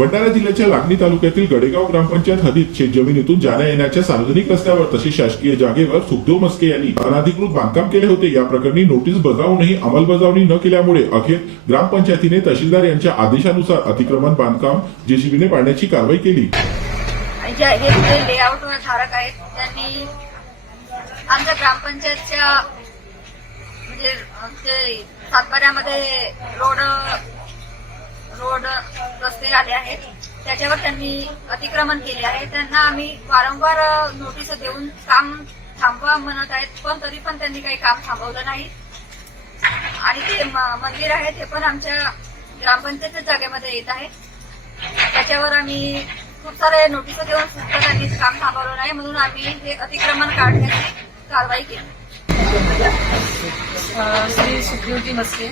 भंडारा जिल्ह्याच्या लागणी तालुक्यातील गडेगाव ग्रामपंचायत हद्दीत शेतजमिनीतून जाण्या येण्याच्या सार्वजनिक रस्त्यावर तसेच शासकीय जागेवर सुखदेव मस्के यांनी अनाधिकृत बांधकाम केले होते. या प्रकरणी नोटीस बजावूनही अंमलबजावणी न केल्यामुळे अखेर ग्रामपंचायतीने तहसीलदार यांच्या आदेशानुसार अतिक्रमण बांधकाम जेसीबीने पाडण्याची कारवाई केली. लेआउट धारक आहेत त्यांनी आमच्या ग्रामपंचायतच्या म्हणजे सातबाऱ्यामध्ये रोड रोड आले आहेत. त्याच्यावर त्यांनी अतिक्रमण केले आहे. त्यांना आम्ही वारंवार नोटीस देऊन काम थांबवा म्हणत आहेत. पण तरी पण त्यांनी काही काम थांबवलं नाही. आणि ते मंदिर आहे ते पण आमच्या ग्रामपंचायतच्या जागेमध्ये येत आहे. त्याच्यावर आम्ही खूप सारे नोटीस देऊन सुद्धा त्यांनी काम थांबवलं नाही म्हणून आम्ही हे अतिक्रमण काढण्याची कारवाई केली. श्री सुखदेवजी मस्के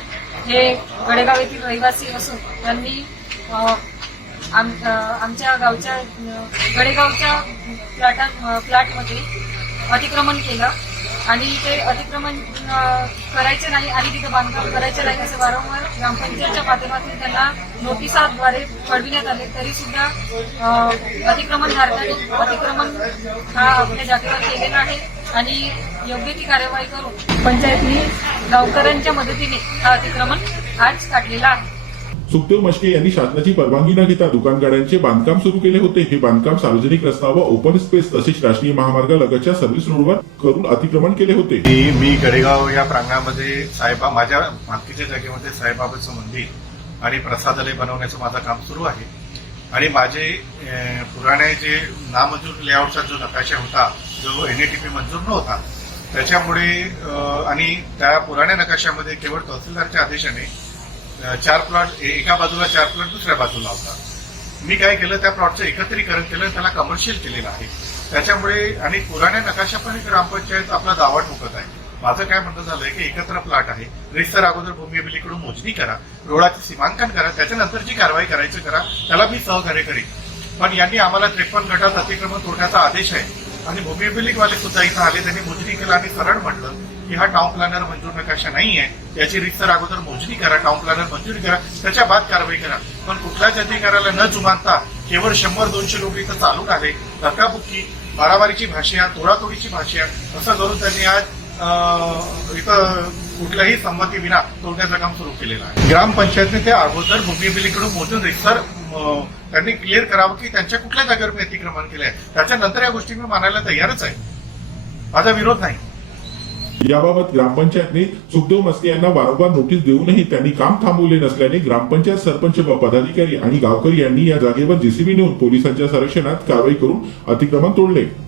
हे गडेगाव येथील रहिवासी असून त्यांनी आम- आमच्या गावच्या गडेगावच्या फ्लॅटां फ्लॅटमध्ये अतिक्रमण केलं. आणि ते अतिक्रमण करायचे नाही आणि तिथं बांधकाम करायचे नाही असं वारंवार ग्रामपंचायतच्या माध्यमातून त्यांना नोटिसाद्वारे कळविण्यात आले. तरी सुद्धा अतिक्रमण धारकांनी अतिक्रमण हा आपल्या जागेवर केलेला आहे. आणि योग्य ती कार्यवाही करून पंचायतनी गावकऱ्यांच्या मदतीने हा अतिक्रमण आज काढलेला आहे. सुखदेव मश्के यांनी शासनाची परवानगी न घेता दुकानगाड्यांचे बांधकाम सुरू केले होते. हे बांधकाम सार्वजनिक रस्ता व ओपन स्पेस तसेच राष्ट्रीय महामार्ग लगतच्या सर्व्हिस रोडवर करून अतिक्रमण केले होते. मी मी गडेगाव या प्रांगणामध्ये साहेबा माझ्या मालकीच्या जागेमध्ये साईबाबाचं मंदिर आणि प्रसादालय बनवण्याचं माझं काम सुरू आहे. आणि माझे पुराणे जे नामंजूर लेआउटचा जो नकाशा होता जो एनएटीपी मंजूर नव्हता त्याच्यामुळे आणि त्या पुराण्या नकाशामध्ये केवळ तहसीलदारच्या आदेशाने चार प्लॉट एका बाजूला चार प्लॉट दुसऱ्या बाजूला होता. मी काय केलं त्या प्लॉटचं एकत्रीकरण केलं त्याला कमर्शियल केलेलं आहे. त्याच्यामुळे आणि पुराण्या नकाशा पण ग्रामपंचायत आपला दावा ठोकत आहे. माझं काय म्हणणं झालंय की एकत्र प्लॉट आहे. रिस्तर अगोदर भूमी अभिलीकडून मोजणी करा रोडाचं सीमांकन करा त्याच्यानंतर जी कारवाई करायची करा त्याला मी सहकार्य करेन. पण यांनी आम्हाला त्रेपन्न गटात अतिक्रमण तोडण्याचा आदेश आहे. आणि भूमिपिलिक वाले सुद्धा इथं आले. त्यांनी मोजणी केलं. आणि सरळ म्हटलं की हा टाउन प्लॅनर मंजूर नकाशा नाही आहे. याची रिक्सर अगोदर मोजणी करा. टाउन प्लॅनर मंजूर करा. त्याच्या बाद कारवाई करा. पण कुठल्याच अधिकाऱ्याला न जुमानता केवळ शंभर दोनशे लोक इथं चालू आले. धक्काबुक्की बाराबारीची भाषा तोडातोडीची भाषा असं करून त्यांनी आज इथं कुठल्याही संमती विना तोडण्याचं काम सुरू केलेलं आहे. ग्रामपंचायतने ते अगोदर भूमी मोजून रितसर त्यांनी क्लिअर करावं की त्यांच्या कुठल्या जागेवर मी अतिक्रमण केलंय. त्याच्यानंतर या गोष्टी मी मानायला तयारच आहे. माझा विरोध नाही. याबाबत ग्रामपंचायतने सुखदेव मस्के यांना वारंवार नोटीस देऊनही त्यांनी काम थांबवले नसल्याने ग्रामपंचायत सरपंच व पदाधिकारी आणि गावकरी यांनी या जागेवर जेसीबी नेऊन पोलिसांच्या संरक्षणात कारवाई करून अतिक्रमण तोडले.